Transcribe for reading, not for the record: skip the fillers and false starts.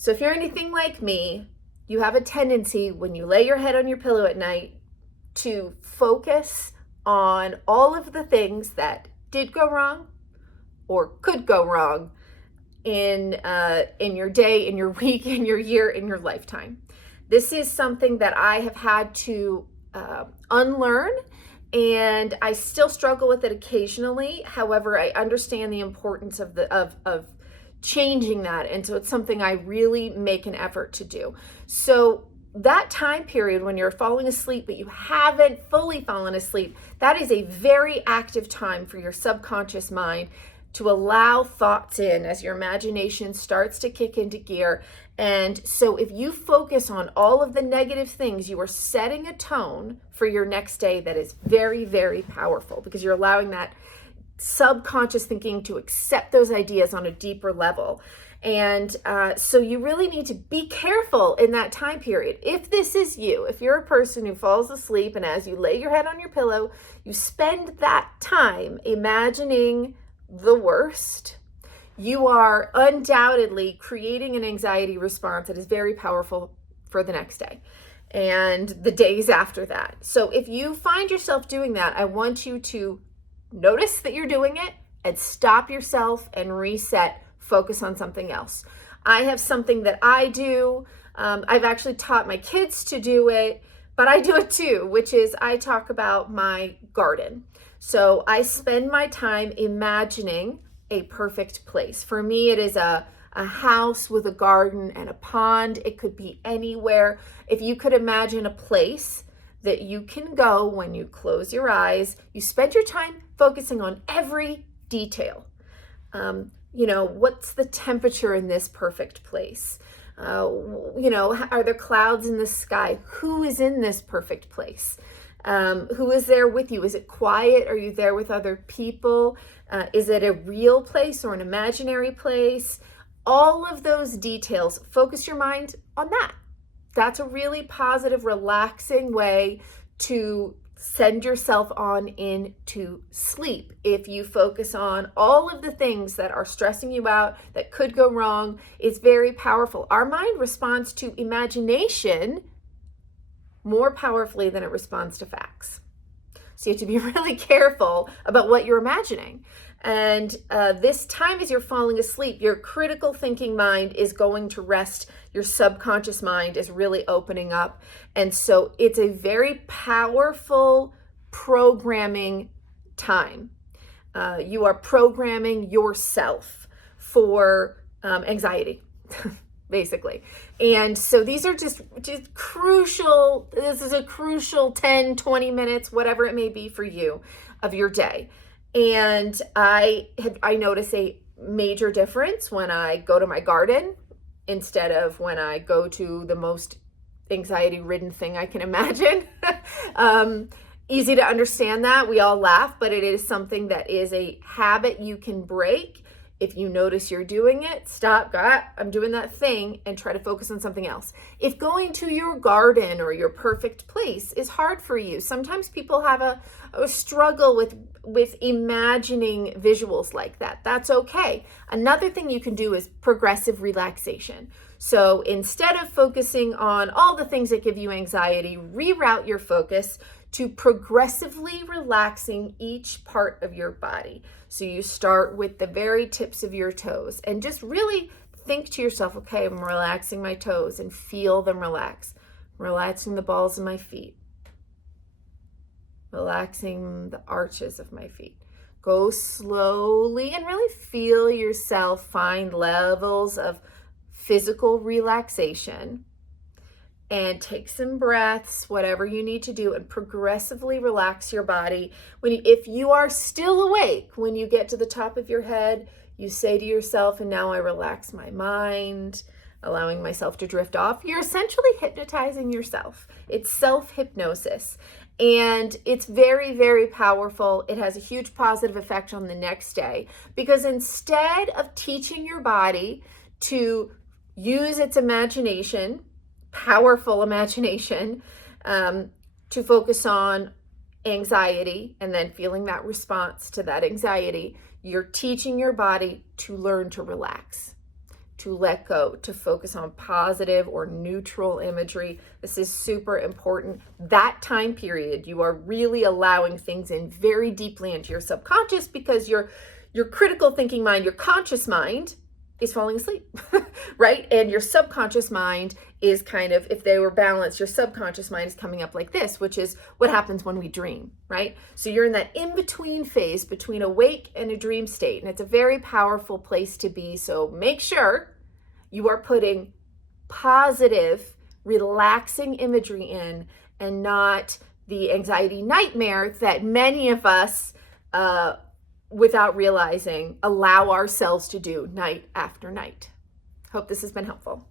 So if you're anything like me, you have a tendency when you lay your head on your pillow at night to focus on all of the things that did go wrong or could go wrong in your day, in your week, in your year, in your lifetime. This is something that I have had to unlearn, and I still struggle with it occasionally. However, I understand the importance of changing that, and so it's something I really make an effort to do. So that time period when you're falling asleep but you haven't fully fallen asleep, that is a very active time for your subconscious mind to allow thoughts in as your imagination starts to kick into gear. And so if you focus on all of the negative things, you are setting a tone for your next day that is very, very powerful, because you're allowing that subconscious thinking to accept those ideas on a deeper level. And so you really need to be careful in that time period. If this is you, if you're a person who falls asleep and as you lay your head on your pillow, you spend that time imagining the worst, you are undoubtedly creating an anxiety response that is very powerful for the next day and the days after that. So if you find yourself doing that, I want you to notice that you're doing it and stop yourself and reset, focus on something else. I have something that I do. I've actually taught my kids to do it, but I do it too, which is I talk about my garden. So I spend my time imagining a perfect place. For me, it is a house with a garden and a pond. It could be anywhere. If you could imagine a place that you can go when you close your eyes, you spend your time focusing on every detail. What's the temperature in this perfect place? Are there clouds in the sky? Who is in this perfect place? Who is there with you? Is it quiet? Are you there with other people? Is it a real place or an imaginary place? All of those details, focus your mind on that. That's a really positive, relaxing way to send yourself on into sleep. If you focus on all of the things that are stressing you out, that could go wrong, it's very powerful. Our mind responds to imagination more powerfully than it responds to facts. So you have to be really careful about what you're imagining. And this time as you're falling asleep, your critical thinking mind is going to rest. Your subconscious mind is really opening up. And so it's a very powerful programming time. You are programming yourself for anxiety. Basically. And so these are just crucial. This is a crucial 10, 20 minutes, whatever it may be for you, of your day. And I notice a major difference when I go to my garden instead of when I go to the most anxiety-ridden thing I can imagine. Easy to understand that. We all laugh, but it is something that is a habit you can break. If you notice you're doing it, stop, I'm doing that thing, and try to focus on something else. If going to your garden or your perfect place is hard for you, sometimes people have a struggle with imagining visuals like that. That's okay. Another thing you can do is progressive relaxation. So instead of focusing on all the things that give you anxiety, reroute your focus to progressively relaxing each part of your body. So you start with the very tips of your toes and just really think to yourself, okay, I'm relaxing my toes, and feel them relax. Relaxing the balls of my feet. Relaxing the arches of my feet. Go slowly and really feel yourself find levels of physical relaxation. And take some breaths, whatever you need to do, and progressively relax your body. If you are still awake, when you get to the top of your head, you say to yourself, and now I relax my mind, allowing myself to drift off. You're essentially hypnotizing yourself. It's self-hypnosis. And it's very, very powerful. It has a huge positive effect on the next day, because instead of teaching your body to use its imagination, powerful imagination, to focus on anxiety and then feeling that response to that anxiety, you're teaching your body to learn to relax. to let go, to focus on positive or neutral imagery. This is super important. That time period, you are really allowing things in very deeply into your subconscious, because your critical thinking mind, your conscious mind, is falling asleep, right? And your subconscious mind is kind of, if they were balanced, your subconscious mind is coming up like this, which is what happens when we dream, right? So you're in that in-between phase between awake and a dream state, and it's a very powerful place to be. So make sure you are putting positive, relaxing imagery in, and not the anxiety nightmare that many of us, without realizing, allow ourselves to do night after night. Hope this has been helpful.